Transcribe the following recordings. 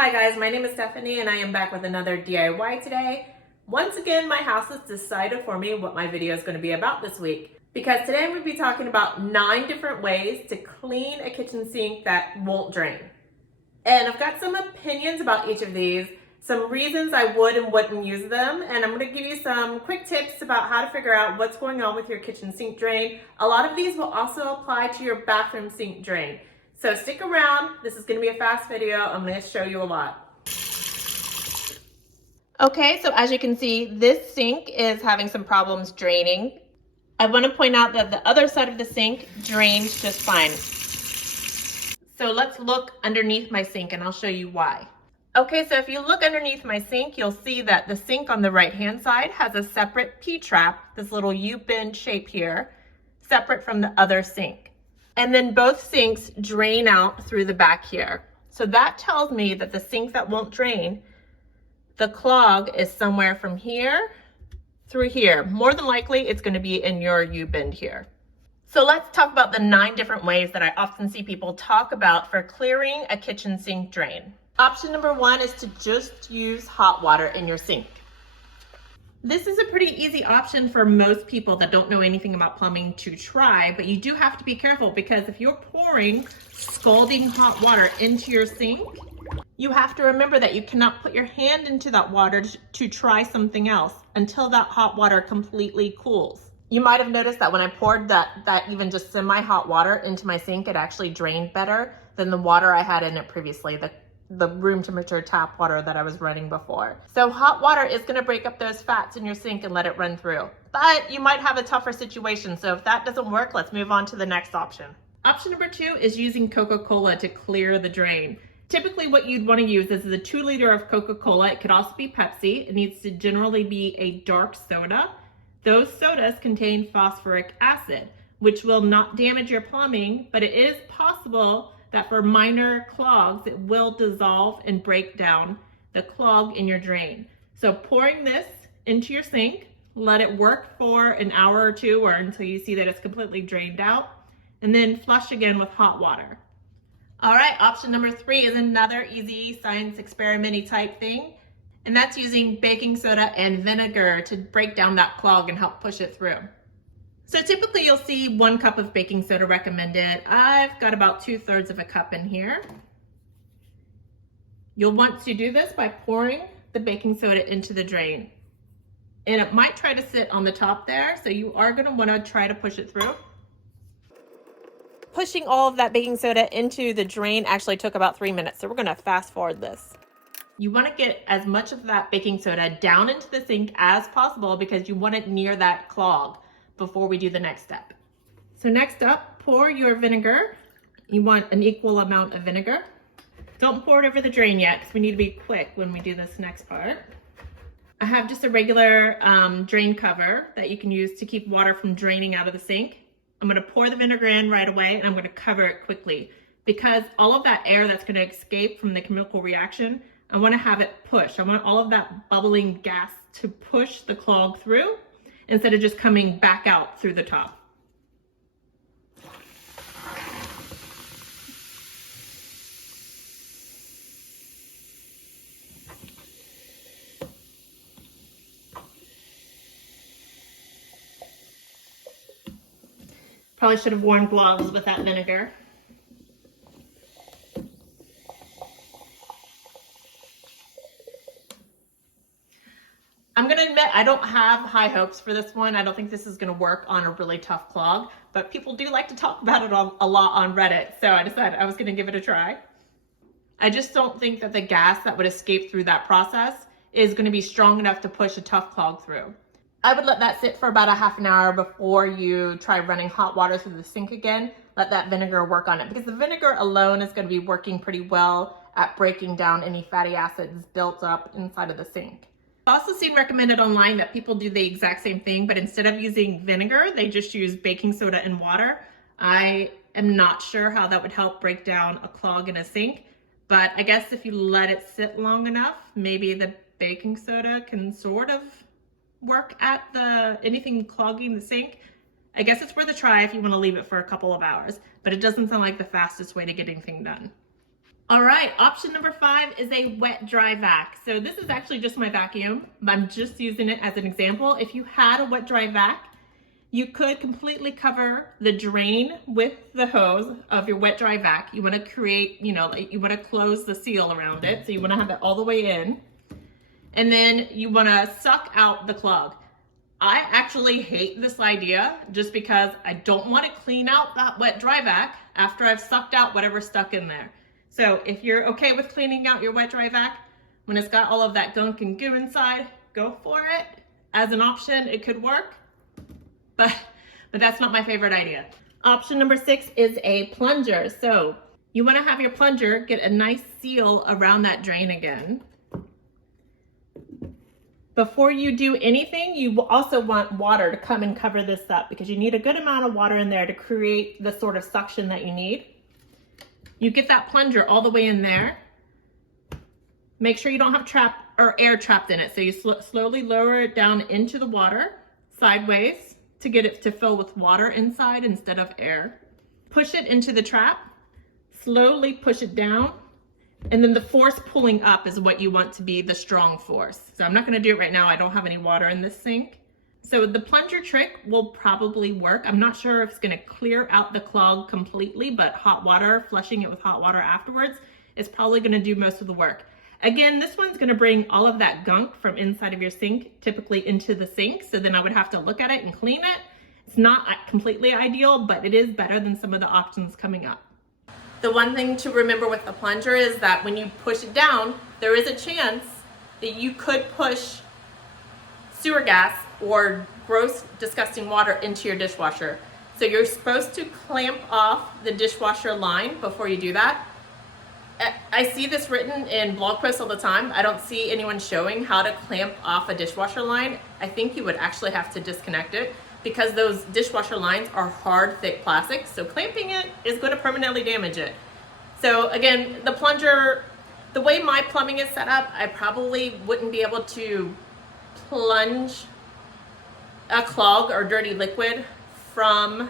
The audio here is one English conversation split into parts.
Hi guys, my name is Stephanie and I am back with another DIY today. Once again, my house has decided for me what my video is going to be about this week. Because today I'm going to be talking about 9 different ways to clean a kitchen sink that won't drain. And I've got some opinions about each of these, some reasons I would and wouldn't use them, and I'm going to give you some quick tips about how to figure out what's going on with your kitchen sink drain. A lot of these will also apply to your bathroom sink drain. So stick around, this is going to be a fast video, I'm going to show you a lot. Okay, so as you can see, this sink is having some problems draining. I want to point out that the other side of the sink drains just fine. So let's look underneath my sink and I'll show you why. Okay, so if you look underneath my sink, you'll see that the sink on the right-hand side has a separate P-trap, this little U-bend shape here, separate from the other sink. And then both sinks drain out through the back here. So that tells me that the sink that won't drain, the clog is somewhere from here through here. More than likely, it's going to be in your U-bend here. So let's talk about the 9 different ways that I often see people talk about for clearing a kitchen sink drain. Option number 1 is to just use hot water in your sink. This is a pretty easy option for most people that don't know anything about plumbing to try, but you do have to be careful because if you're pouring scalding hot water into your sink, you have to remember that you cannot put your hand into that water to try something else until that hot water completely cools. You might have noticed that when I poured that even just semi-hot water into my sink, it actually drained better than the water I had in it previously, the room temperature tap water that I was running before. So hot water is gonna break up those fats in your sink and let it run through. But you might have a tougher situation, so if that doesn't work, let's move on to the next option. Option number 2 is using Coca-Cola to clear the drain. Typically what you'd want to use is a 2 liter of Coca-Cola. It could also be Pepsi. It needs to generally be a dark soda. Those sodas contain phosphoric acid, which will not damage your plumbing, but it is possible that for minor clogs, it will dissolve and break down the clog in your drain. So pouring this into your sink, let it work for an hour or 2 or until you see that it's completely drained out, and then flush again with hot water. All right, option number 3 is another easy science experiment-y type thing, and that's using baking soda and vinegar to break down that clog and help push it through. So typically you'll see 1 cup of baking soda recommended. I've got about 2/3 of a cup in here. You'll want to do this by pouring the baking soda into the drain. And it might try to sit on the top there, so you are gonna wanna try to push it through. Pushing all of that baking soda into the drain actually took about 3 minutes, so we're gonna fast forward this. You wanna get as much of that baking soda down into the sink as possible because you want it near that clog before we do the next step. So next up, pour your vinegar. You want an equal amount of vinegar. Don't pour it over the drain yet because we need to be quick when we do this next part. I have just a regular drain cover that you can use to keep water from draining out of the sink. I'm gonna pour the vinegar in right away and I'm gonna cover it quickly because all of that air that's gonna escape from the chemical reaction, I wanna have it push. I want all of that bubbling gas to push the clog through instead of just coming back out through the top. Probably should have worn gloves with that vinegar. I'm gonna admit I don't have high hopes for this one. I don't think this is gonna work on a really tough clog, but people do like to talk about it a lot on Reddit, so I decided I was gonna give it a try. I just don't think that the gas that would escape through that process is gonna be strong enough to push a tough clog through. I would let that sit for about a half an hour before you try running hot water through the sink again. Let that vinegar work on it because the vinegar alone is gonna be working pretty well at breaking down any fatty acids built up inside of the sink. I've also seen recommended online that people do the exact same thing, but instead of using vinegar, they just use baking soda and water. I am not sure how that would help break down a clog in a sink, but I guess if you let it sit long enough, maybe the baking soda can sort of work at anything clogging the sink. I guess it's worth a try if you want to leave it for a couple of hours, but it doesn't sound like the fastest way to get anything done. All right, option number 5 is a wet dry vac. So this is actually just my vacuum. I'm just using it as an example. If you had a wet dry vac, you could completely cover the drain with the hose of your wet dry vac. You want to create, you want to close the seal around it. So you want to have it all the way in. And then you want to suck out the clog. I actually hate this idea just because I don't want to clean out that wet dry vac after I've sucked out whatever's stuck in there. So if you're okay with cleaning out your wet dry vac, when it's got all of that gunk and goo inside, go for it. As an option, it could work, but that's not my favorite idea. Option number 6 is a plunger. So you want to have your plunger get a nice seal around that drain again. Before you do anything, you also want water to come and cover this up because you need a good amount of water in there to create the sort of suction that you need. You get that plunger all the way in there. Make sure you don't have air trapped in it. So you slowly lower it down into the water sideways to get it to fill with water inside instead of air. Push it into the trap, slowly push it down, and then the force pulling up is what you want to be the strong force. So I'm not gonna do it right now. I don't have any water in this sink. So the plunger trick will probably work. I'm not sure if it's gonna clear out the clog completely, but hot water, flushing it with hot water afterwards is probably gonna do most of the work. Again, this one's gonna bring all of that gunk from inside of your sink typically into the sink. So then I would have to look at it and clean it. It's not completely ideal, but it is better than some of the options coming up. The one thing to remember with the plunger is that when you push it down, there is a chance that you could push sewer gas or gross, disgusting water into your dishwasher. So you're supposed to clamp off the dishwasher line before you do that. I see this written in blog posts all the time. I don't see anyone showing how to clamp off a dishwasher line. I think you would actually have to disconnect it because those dishwasher lines are hard, thick plastic. So clamping it is going to permanently damage it. So again, the plunger, the way my plumbing is set up, I probably wouldn't be able to plunge a clog or dirty liquid from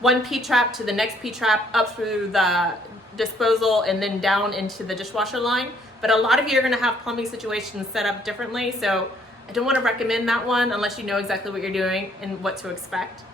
one P-trap to the next P-trap up through the disposal and then down into the dishwasher line. But a lot of you are going to have plumbing situations set up differently, so I don't want to recommend that one unless you know exactly what you're doing and what to expect.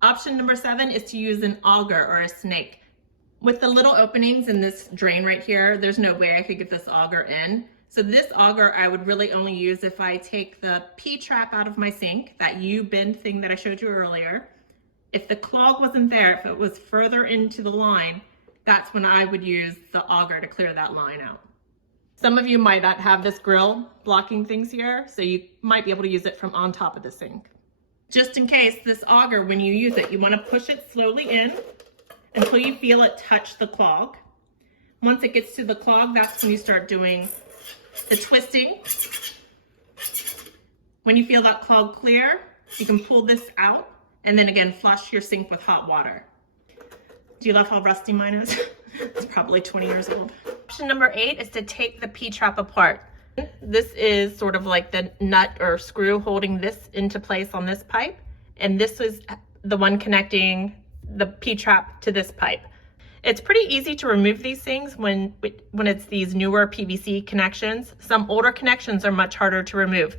Option number 7 is to use an auger or a snake. With the little openings in this drain right here, there's no way I could get this auger in. So this auger I would really only use if I take the P-trap out of my sink, that U-bend thing that I showed you earlier. If the clog wasn't there, if it was further into the line, that's when I would use the auger to clear that line out. Some of you might not have this grill blocking things here, so you might be able to use it from on top of the sink. Just in case, this auger, when you use it, you want to push it slowly in until you feel it touch the clog. Once it gets to the clog, that's when you start doing the twisting. When you feel that clog clear, you can pull this out and then again flush your sink with hot water. Do you love how rusty mine is? It's probably 20 years old. Option number 8 is to take the P-trap apart. This is sort of like the nut or screw holding this into place on this pipe, and this is the one connecting the P-trap to this pipe. It's pretty easy to remove these things when it's these newer PVC connections. Some older connections are much harder to remove.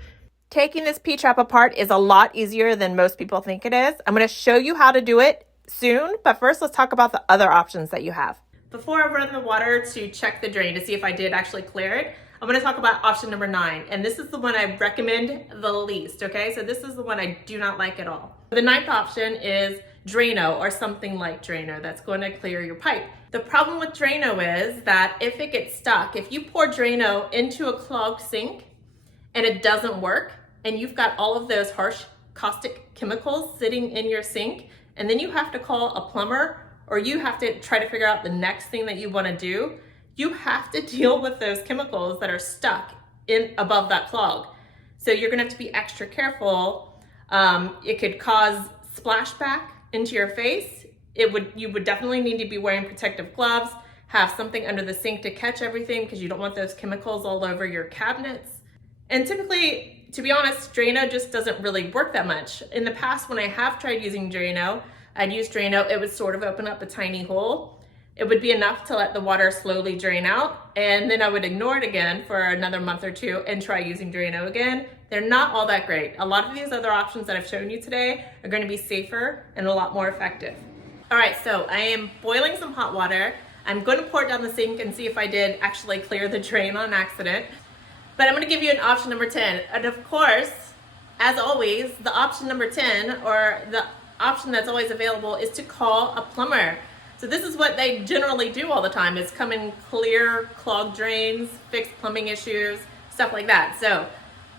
Taking this P-trap apart is a lot easier than most people think it is. I'm going to show you how to do it soon, but first let's talk about the other options that you have. Before I run the water to check the drain to see if I did actually clear it, I'm going to talk about option number 9, and this is the one I recommend the least, okay? So this is the one I do not like at all. The 9th option is Drano or something like Drano that's going to clear your pipe. The problem with Drano is that if it gets stuck, if you pour Drano into a clogged sink and it doesn't work, and you've got all of those harsh caustic chemicals sitting in your sink, and then you have to call a plumber or you have to try to figure out the next thing that you want to do, you have to deal with those chemicals that are stuck in above that clog. So you're going to have to be extra careful. It could cause splashback into your face. You would definitely need to be wearing protective gloves, have something under the sink to catch everything because you don't want those chemicals all over your cabinets. And typically, to be honest, Drano just doesn't really work that much. In the past, when I have tried using Drano, I'd use Drano, it would sort of open up a tiny hole. It would be enough to let the water slowly drain out, and then I would ignore it again for another month or two and try using Drano again. They're not all that great. A lot of these other options that I've shown you today are going to be safer and a lot more effective. All right, so I am boiling some hot water. I'm going to pour it down the sink and see if I did actually clear the drain on accident. But I'm going to give you an option number 10. And of course, as always, the option number 10, or the option that's always available, is to call a plumber. So this is what they generally do all the time, is come and clear clogged drains, fix plumbing issues, stuff like that. So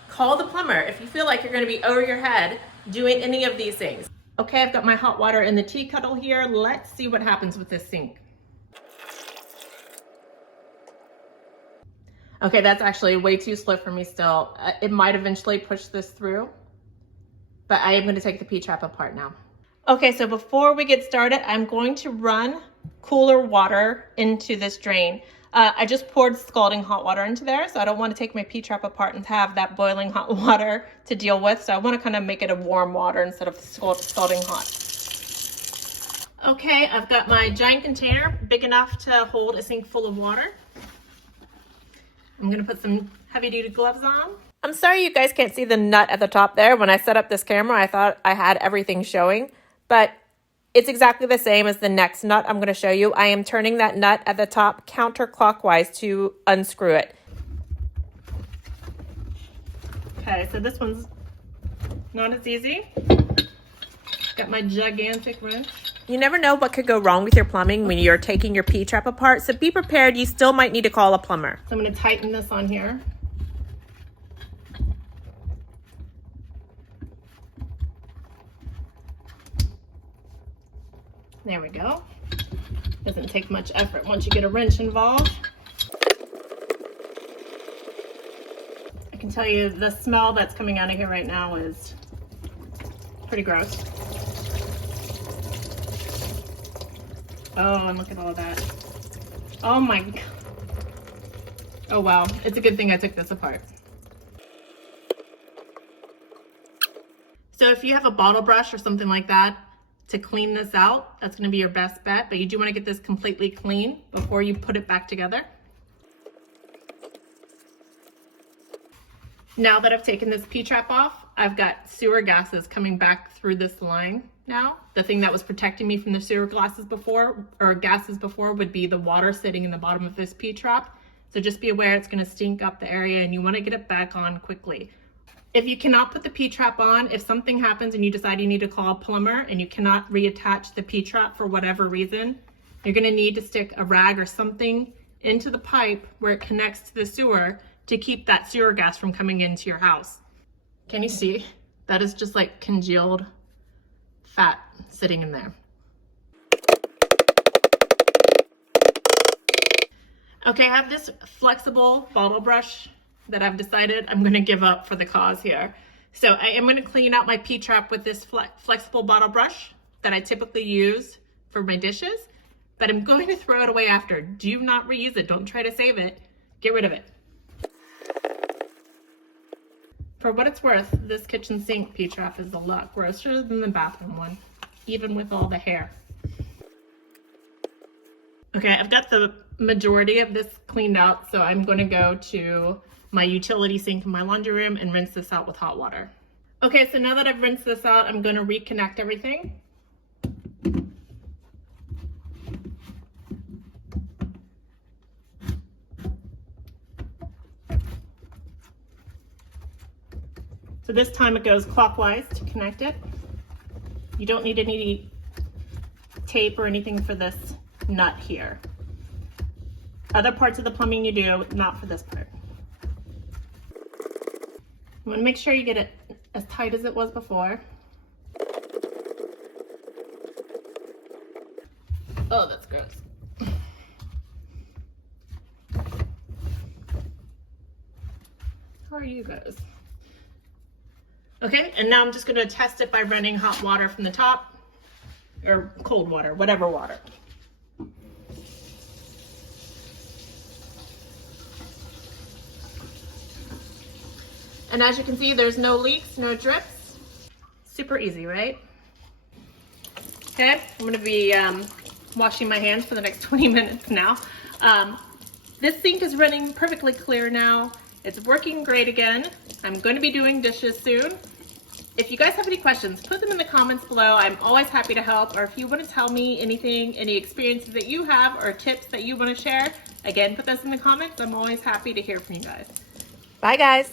call the plumber if you feel like you're going to be over your head doing any of these things. Okay, I've got my hot water in the tea kettle here. Let's see what happens with this sink. Okay, that's actually way too slow for me still. It might eventually push this through, but I am going to take the P-trap apart now. Okay, so before we get started, I'm going to run cooler water into this drain. I just poured scalding hot water into there, so I don't want to take my P-trap apart and have that boiling hot water to deal with. So I want to kind of make it a warm water instead of scalding hot. Okay, I've got my giant container, big enough to hold a sink full of water. I'm going to put some heavy-duty gloves on. I'm sorry you guys can't see the nut at the top there. When I set up this camera, I thought I had everything showing, but it's exactly the same as the next nut I'm going to show you. I am turning that nut at the top counterclockwise to unscrew it. Okay, so this one's not as easy. Got my gigantic wrench. You never know what could go wrong with your plumbing when you're taking your P-trap apart, so be prepared. You still might need to call a plumber. So I'm going to tighten this on here. There we go. Doesn't take much effort once you get a wrench involved. I can tell you the smell that's coming out of here right now is pretty gross. Oh, and look at all of that. Oh my God. Oh wow, it's a good thing I took this apart. So if you have a bottle brush or something like that to clean this out, that's going to be your best bet, but you do want to get this completely clean before you put it back together. Now that I've taken this P-trap off, I've got sewer gases coming back through this line now. The thing that was protecting me from the sewer gases before would be the water sitting in the bottom of this P-trap. So just be aware it's going to stink up the area and you want to get it back on quickly. If you cannot put the P-trap on, if something happens and you decide you need to call a plumber and you cannot reattach the P-trap for whatever reason, you're going to need to stick a rag or something into the pipe where it connects to the sewer to keep that sewer gas from coming into your house. Can you see? That is just like congealed fat sitting in there. Okay, I have this flexible bottle brush that I've decided I'm going to give up for the cause here. So I am going to clean out my P-trap with this flexible bottle brush that I typically use for my dishes, but I'm going to throw it away after. Do not reuse it. Don't try to save it. Get rid of it. For what it's worth, this kitchen sink P-trap is a lot grosser than the bathroom one, even with all the hair. Okay, I've got the majority of this cleaned out, so I'm going to go to my utility sink in my laundry room and rinse this out with hot water. Okay, so now that I've rinsed this out, I'm going to reconnect everything. So this time it goes clockwise to connect it. You don't need any tape or anything for this nut here. Other parts of the plumbing you do, not for this part. You want to make sure you get it as tight as it was before. Oh, that's gross. How are you guys? Okay, and now I'm just going to test it by running hot water from the top, or cold water, whatever water. And as you can see, there's no leaks, no drips. Super easy, right? Okay, I'm going to be washing my hands for the next 20 minutes now. This sink is running perfectly clear now. It's working great again. I'm going to be doing dishes soon. If you guys have any questions, put them in the comments below. I'm always happy to help. Or if you want to tell me anything, any experiences that you have or tips that you want to share, again, put those in the comments. I'm always happy to hear from you guys. Bye, guys.